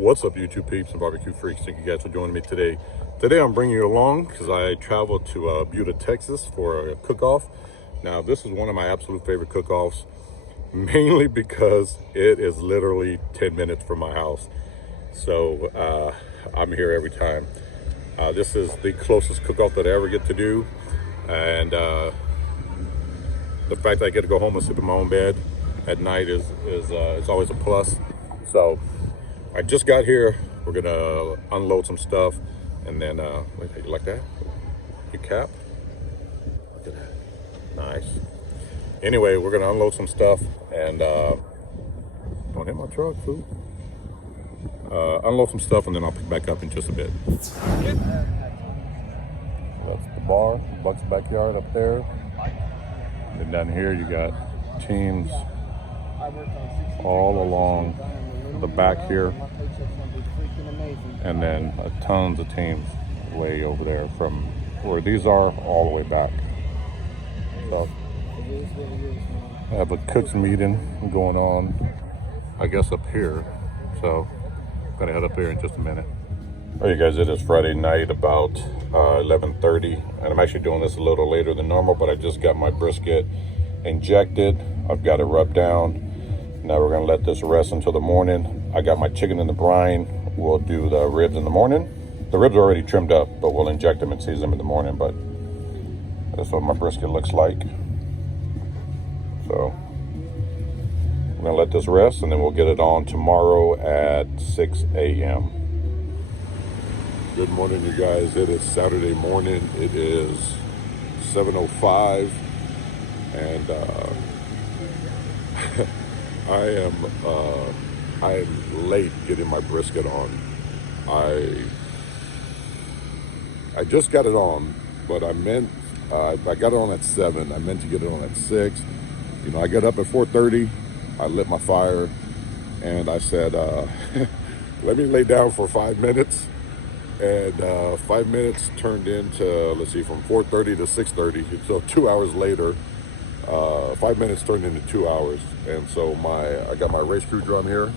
What's up, YouTube peeps and barbecue freaks? Thank you guys for joining me today. Today I'm bringing you along because I traveled to Buda, Texas for a cook-off. Now, this is one of my absolute favorite cook-offs, mainly because it is literally 10 minutes from my house. So I'm here every time. This is the closest cook-off that I ever get to do. And the fact that I get to go home and sleep in my own bed at night is always a plus. So I just got here. We're gonna unload some stuff, and then wait, you like that? Your cap? Look at that. Nice. Anyway, we're gonna unload some stuff and don't hit my truck, fool. Unload some stuff, and then I'll pick back up in just a bit. That's the bar, Buck's backyard up there. And down here you got teams all along the back here, and then tons of teams way over there from where these are all the way back. So I have a cook's meeting going on, I guess, up here. So I'm gonna head up here in just a minute. All right, you guys, it is Friday night about 11:30, and I'm actually doing this a little later than normal, but I just got my brisket injected. I've got it rubbed down. Now we're gonna let this rest until the morning. I got my chicken in the brine. We'll do the ribs in the morning. The ribs are already trimmed up, but we'll inject them and season them in the morning. But that's what my brisket looks like. So we're gonna let this rest, and then we'll get it on tomorrow at 6 a.m. Good morning, you guys. It is Saturday morning. It is 7:05, and I am late getting my brisket on. I just got it on, but I got it on at 7. I meant to get it on at 6. You know, I got up at 4:30. I lit my fire, and I said, let me lay down for 5 minutes. And 5 minutes turned into, let's see, from 4:30 to 6:30. So 2 hours later, 5 minutes turned into 2 hours. And so I got my race crew drum here.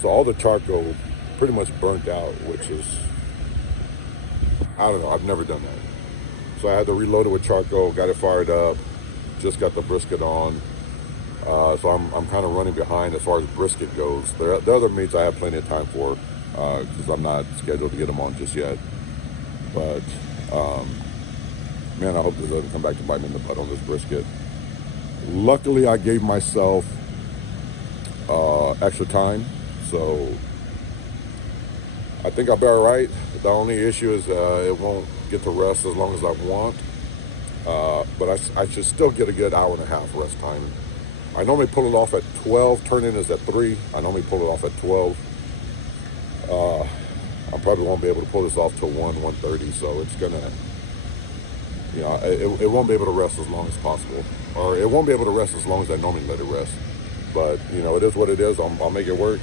So all the charcoal pretty much burnt out, which is, I don't know, I've never done that. So I had to reload it with charcoal, got it fired up, just got the brisket on. So I'm kind of running behind as far as brisket goes. The other meats I have plenty of time for, because I'm not scheduled to get them on just yet. But man, I hope this doesn't come back to bite me in the butt on this brisket. Luckily, I gave myself extra time, so I think I'll be all right. The only issue is it won't get to rest as long as I want, but I should still get a good hour and a half rest time. I normally pull it off at 12. Turn-in is at 3. I normally pull it off at 12. I probably won't be able to pull this off till 1:30, so it's gonna, you know, it won't be able to rest as long as possible, or it won't be able to rest as long as I normally let it rest. But you know, it is what it is. I'll make it work.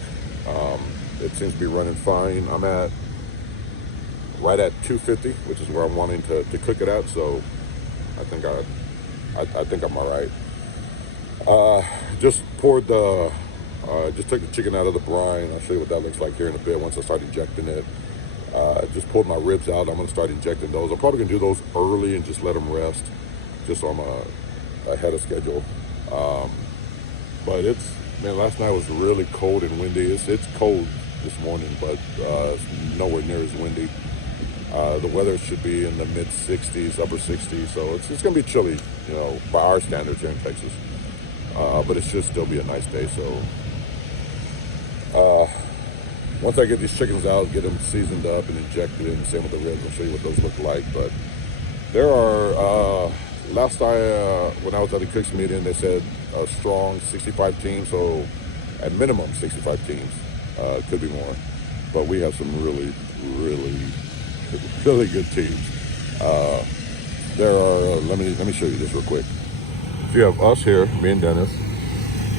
It seems to be running fine. I'm right at 250, which is where I'm wanting to cook it at. So I think I'm all right. Just poured just took the chicken out of the brine. I'll show you what that looks like here in a bit once I start injecting it. Just pulled my ribs out. I'm going to start injecting those. I'm probably going to do those early and just let them rest, just so I'm ahead of schedule. But man, last night was really cold and windy. It's cold this morning, but it's nowhere near as windy. The weather should be in the mid-60s, upper 60s, so it's going to be chilly, you know, by our standards here in Texas. But it should still be a nice day. So once I get these chickens out, get them seasoned up and injected in, same with the ribs, I'll show you what those look like. But there are, last time when I was at the cooks meeting, they said a strong 65 teams, so at minimum 65 teams, could be more. But we have some really, really, really good teams. There are, let me show you this real quick. So you have us here, me and Dennis,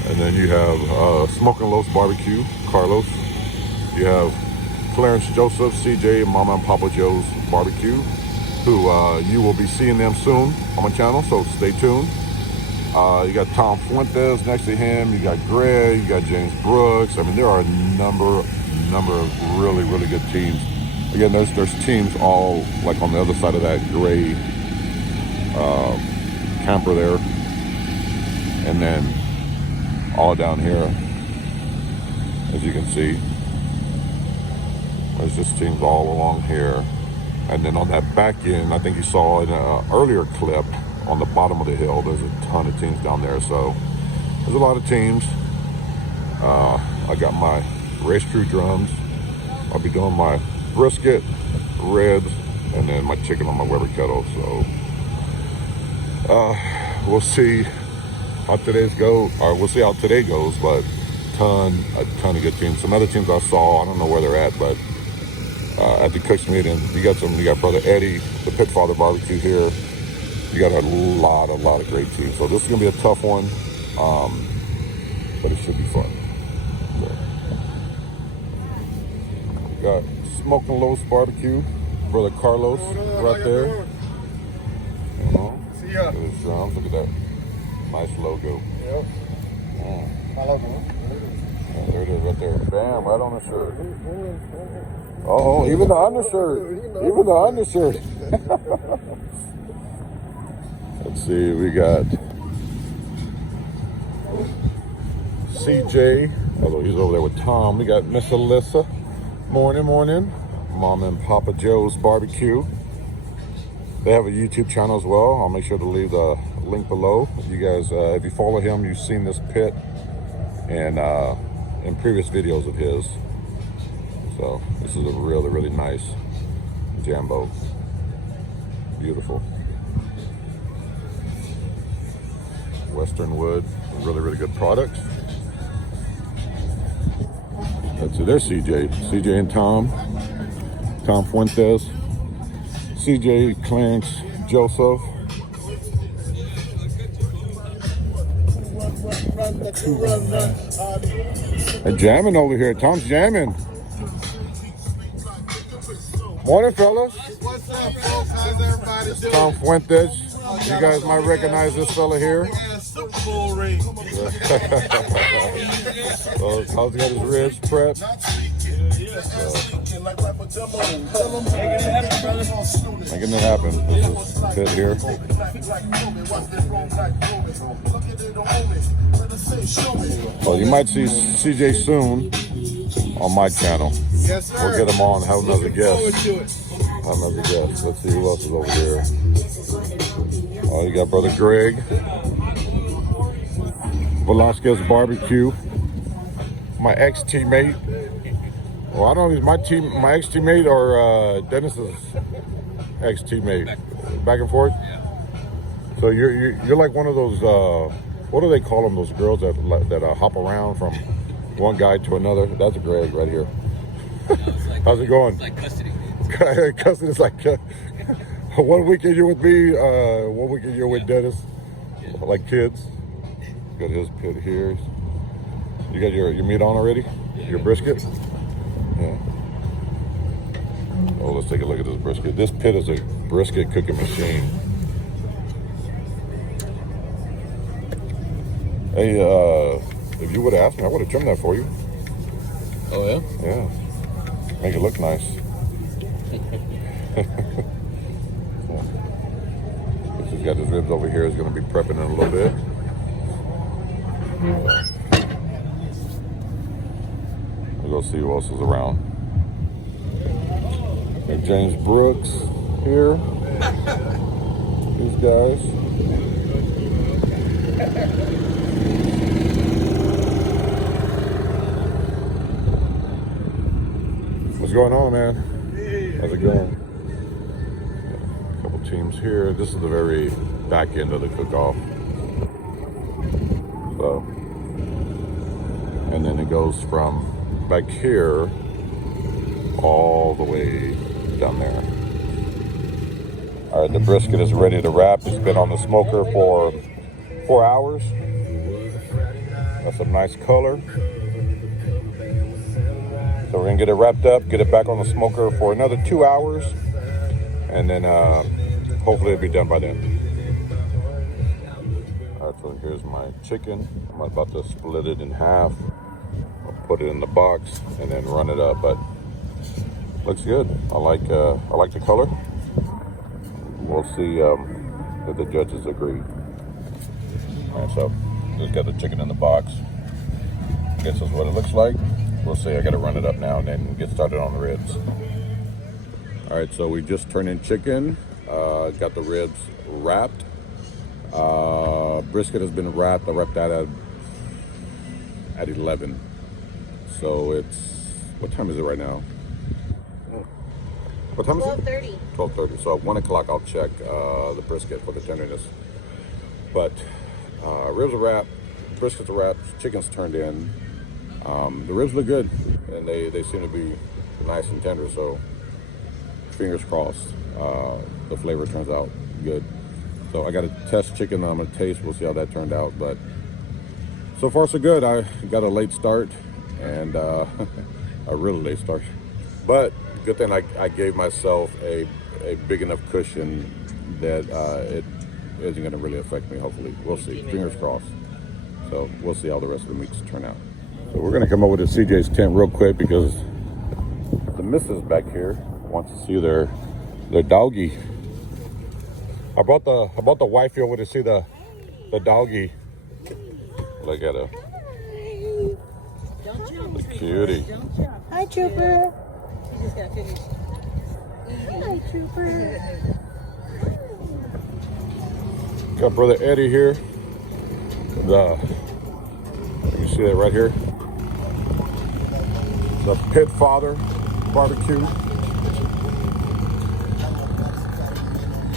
and then you have Smoke and Los Barbecue, Carlos. You have Clarence Joseph, CJ, Mama and Papa Joe's Barbecue, who you will be seeing them soon on my channel, so stay tuned. You got Tom Fuentes next to him. You got Greg. You got James Brooks. I mean, there are a number number of really, really good teams. Again, there's teams all like on the other side of that gray camper there, and then all down here, as you can see, there's just teams all along here. And then on that back end, I think you saw in an earlier clip, on the bottom of the hill, there's a ton of teams down there. So there's a lot of teams. I got my race crew drums. I'll be doing my brisket, ribs, and then my chicken on my Weber kettle. So we'll see how today's go, or we'll see how today goes. But a ton of good teams. Some other teams I saw, I don't know where they're at, but at the Cooks meeting, you got Brother Eddie, the Pitfather Barbecue here. You got a lot of great teams. So this is gonna be a tough one, but it should be fun. So, got Smoking Lowe's Barbecue, Brother Carlos right there. You know, See ya. his drums. Look at that nice logo. Yep. Yeah, there it is right there. Bam, right on the shirt. Oh, even the undershirt. Even the undershirt. Let's see, we got CJ, although he's over there with Tom. We got Miss Alyssa. Morning. Mom and Papa Joe's Barbecue. They have a YouTube channel as well. I'll make sure to leave the link below. You guys, if you follow him, you've seen this pit and in previous videos of his. So this is a really nice Jambo. Beautiful. Western wood, really good products. Let's see, there's CJ and Tom Fuentes, CJ, Clarence, Joseph. They're jamming over here. Tom's jamming. Morning, fellas. What's up, folks? How's everybody doing? Tom Fuentes. You guys might recognize this fella here. Super Bowl ring. So how's he got his ribs prepped? Making it happen. This is Pit here. Well, you might see CJ soon on my channel. Yes, sir. We'll get him on. Have another guest. Forward to it. Another guest. Let's see who else is over here. Oh, you got Brother Greg. Velasquez Barbecue. My ex-teammate. Well, I don't know if he's my ex-teammate or Dennis's ex-teammate. Back and forth? Yeah. So you're like one of those, what do they call them, those girls that hop around from one guy to another? That's Greg right here. Like, How's it going? It's like custody. Custody is like, one weekend you're with me, one weekend you're with Dennis. Like kids. Got his pit here. You got your meat on already? Your brisket? Yeah. Oh, let's take a look at this brisket. This pit is a brisket cooking machine. Hey, if you would have asked me, I would have trimmed that for you. Oh, yeah? Yeah. Make it look nice. He's got his ribs over here. He's going to be prepping in a little bit. We'll go see who else is around. Got James Brooks here. These guys. What's going on, man? How's it going? A couple teams here. This is the very back end of the cook-off. So, and then it goes from back here all the way down there. All right, the brisket is ready to wrap. It's been on the smoker for 4 hours. That's a nice color. So we're gonna get it wrapped up, get it back on the smoker for another 2 hours, and then hopefully it'll be done by then. All right, so here's my chicken. I'm about to split it in half. I'll put it in the box and then run it up. But looks good. I like the color. We'll see if the judges agree. All right, so just got the chicken in the box. This is what it looks like. We'll see. I got to run it up now and then get started on the ribs. All right, so we just turned in chicken. Got the ribs wrapped. Brisket has been wrapped. I wrapped that at 11. So it's, what time is it right now? What time is it? 12:30. 12:30. So at 1 o'clock I'll check the brisket for the tenderness. But ribs are wrapped, briskets are wrapped, chicken's turned in. The ribs look good, and they seem to be nice and tender. So fingers crossed, the flavor turns out good. So I got to test chicken. I'm gonna taste. We'll see how that turned out. But so far so good. I got a late start, and a really late start. But good thing I gave myself a big enough cushion that it isn't going to really affect me. Hopefully, we'll see. Fingers crossed. So we'll see how the rest of the meats turn out. So we're going to come over to CJ's tent real quick because the missus back here wants to see their doggy. I brought the wifey over to see the doggy. Look at her. The cutie. Hi, Trooper. You just got finished. Hi, Trooper. Got brother Eddie here. You see that right here? The Pit Father barbecue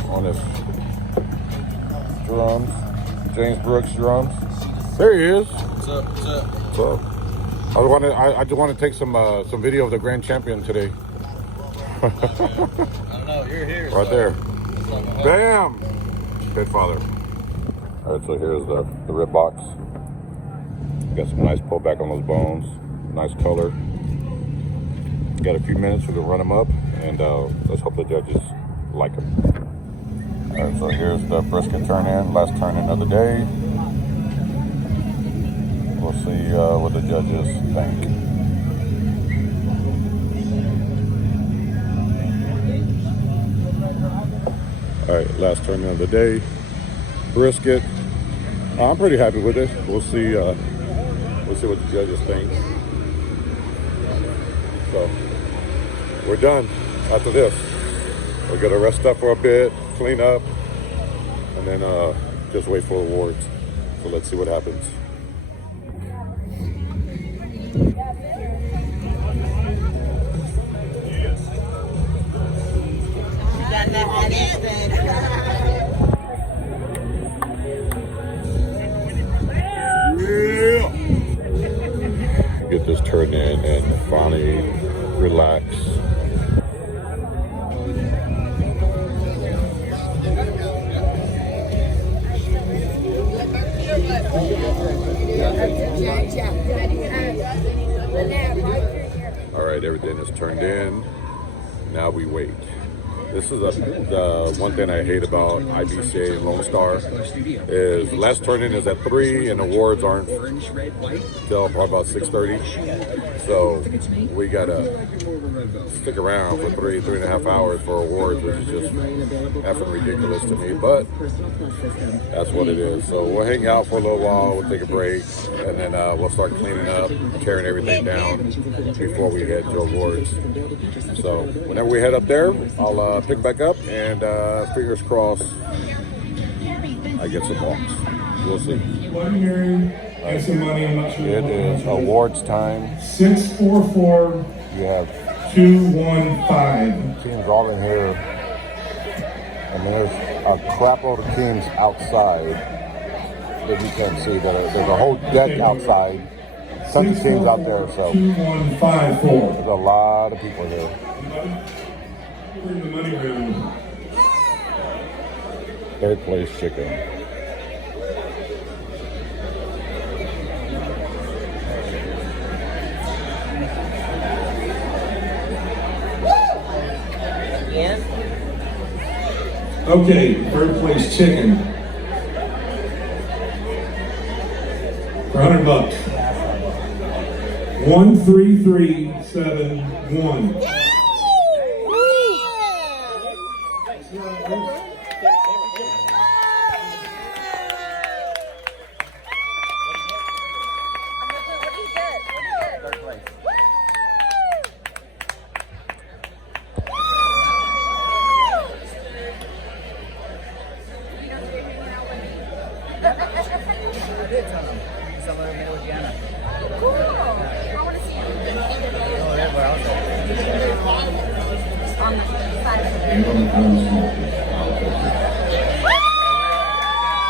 on his drums, James Brooks drums. There he is. What's up? What's up? What's up? I just want to take some video of the grand champion today. I don't know. You're here. Right so there. it's like a hug. Bam! Pit Father. All right, so here's the rib box. Got some nice pullback on those bones. Nice color. Got a few minutes, we're gonna run them up, and let's hope the judges like them. All right, so here's the brisket turn in, last turn in of the day. We'll see what the judges think. All right, last turn in of the day. Brisket. I'm pretty happy with it. We'll see what the judges think. So we're done after this. We're gonna rest up for a bit, clean up, and then just wait for awards. So let's see what happens. Get this turned in and finally relax. All right, everything is turned in. Now we wait. This is the one thing I hate about IBCA and Lone Star is last turn-in is at 3 and awards aren't till probably about 6:30. So we gotta stick around for 3.5 hours for awards, which is just effing ridiculous to me. But that's what it is. So we'll hang out for a little while. We'll take a break, and then we'll start cleaning up, tearing everything down before we head to awards. So whenever we head up there, I'll pick back up, and fingers crossed I get some walks. We'll see. One hearing, and some money, I'm not sure. It is awards time. 644 You have 215. teams all in here. And there's a crap load of teams outside that you can't see. There's a whole deck outside. Tons of teams out there, so 2154. there's a lot of people here. We're in the money room. Third place chicken. Okay, third place chicken. For $100. 13371.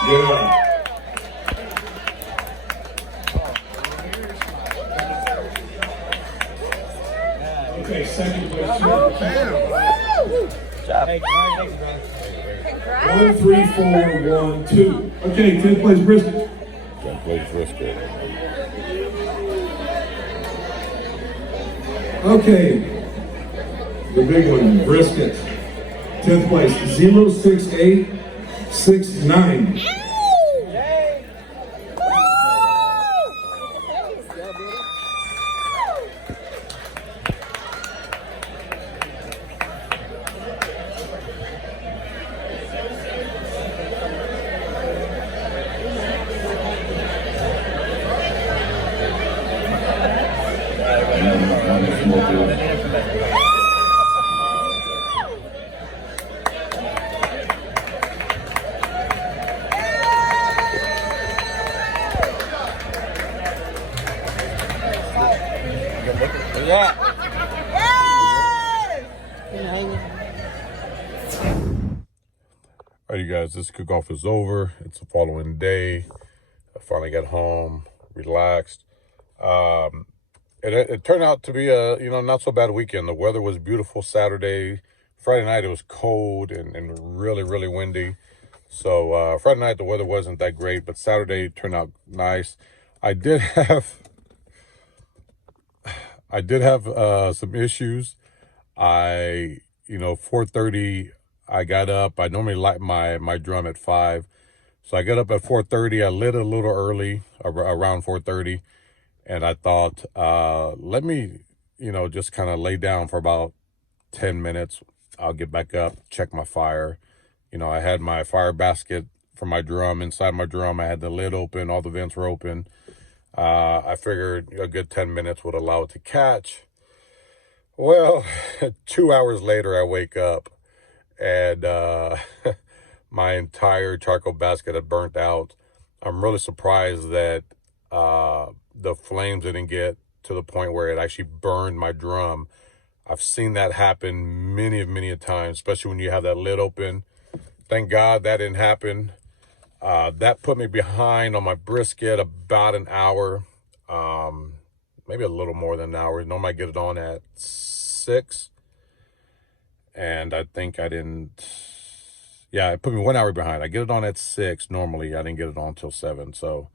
Yeah. Okay, second place. 13412. Okay, 10th place brisket. That place brisket. Okay, the big one, brisket. 10th place, 06869. All right, you guys, this cook-off is over. It's the following day. I finally got home, relaxed. It turned out to be a, not so bad weekend. The weather was beautiful Saturday. Friday night, it was cold and really, really windy. So Friday night, the weather wasn't that great, but Saturday turned out nice. I did have some issues. 4:30, I got up. I normally light my drum at 5. So I got up at 4:30. I lit a little early, around 4:30. And I thought, let me, just kind of lay down for about 10 minutes. I'll get back up, check my fire. I had my fire basket for my drum. Inside my drum, I had the lid open. All the vents were open. I figured a good 10 minutes would allow it to catch. Well, 2 hours later, I wake up and my entire charcoal basket had burnt out. I'm really surprised that the flames didn't get to the point where it actually burned my drum. I've seen that happen many a times, especially when you have that lid open. Thank God that didn't happen. That put me behind on my brisket about an hour, maybe a little more than an hour. Normally I get it on at 6. And I think I didn't, it put me 1 hour behind. I get it on at 6. Normally I didn't get it on until 7. So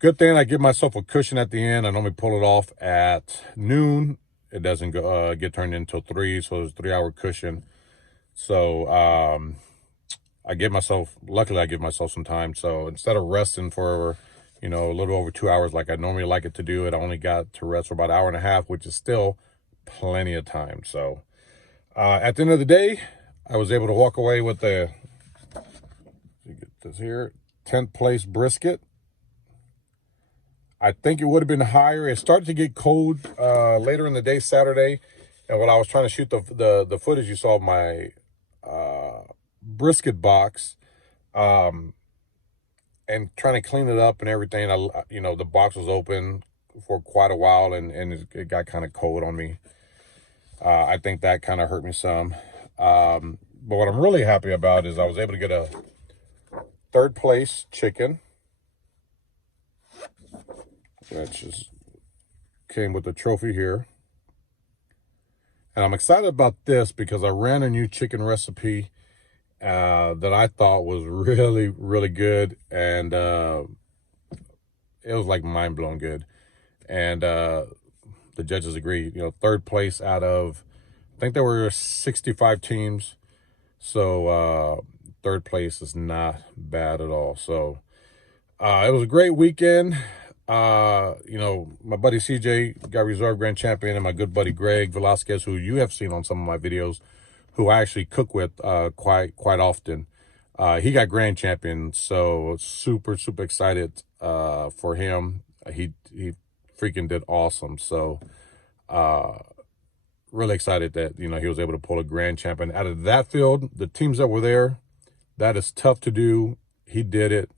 good thing I give myself a cushion at the end. I normally pull it off at noon. It doesn't go get turned into 3, so there's a 3-hour cushion. So luckily I give myself some time. So instead of resting for, a little over 2 hours like I normally like it to do, it only got to rest for about an hour and a half, which is still plenty of time. So at the end of the day, I was able to walk away with the, get this here, 10th place brisket. I think it would have been higher. It started to get cold later in the day Saturday. And when I was trying to shoot the footage you saw of my brisket box and trying to clean it up and everything, the box was open for quite a while and it got kind of cold on me. I think that kind of hurt me some. But what I'm really happy about is I was able to get a 3rd place chicken. That just came with the trophy here. And I'm excited about this because I ran a new chicken recipe that I thought was really, really good. And it was like mind-blowing good. And the judges agreed. 3rd place out of, I think there were 65 teams. So 3rd place is not bad at all. So it was a great weekend. you know, my buddy CJ got reserve grand champion, and my good buddy Greg Velasquez, who you have seen on some of my videos, who I actually cook with quite often. He got grand champion, so super excited for him. He freaking did awesome. So really excited that, you know, he was able to pull a grand champion out of that field. The teams that were there, that is tough to do. He did it.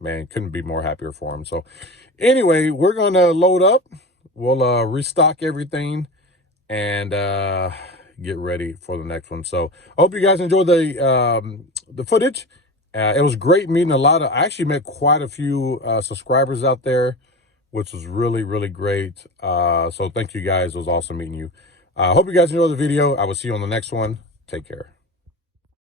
Man, couldn't be more happier for him. So anyway, we're gonna load up. We'll restock everything and get ready for the next one. So I hope you guys enjoyed the footage. It was great meeting I actually met quite a few subscribers out there, which was really great. So thank you guys. It was awesome meeting you. I hope you guys enjoyed the video. I will see you on the next one. Take care.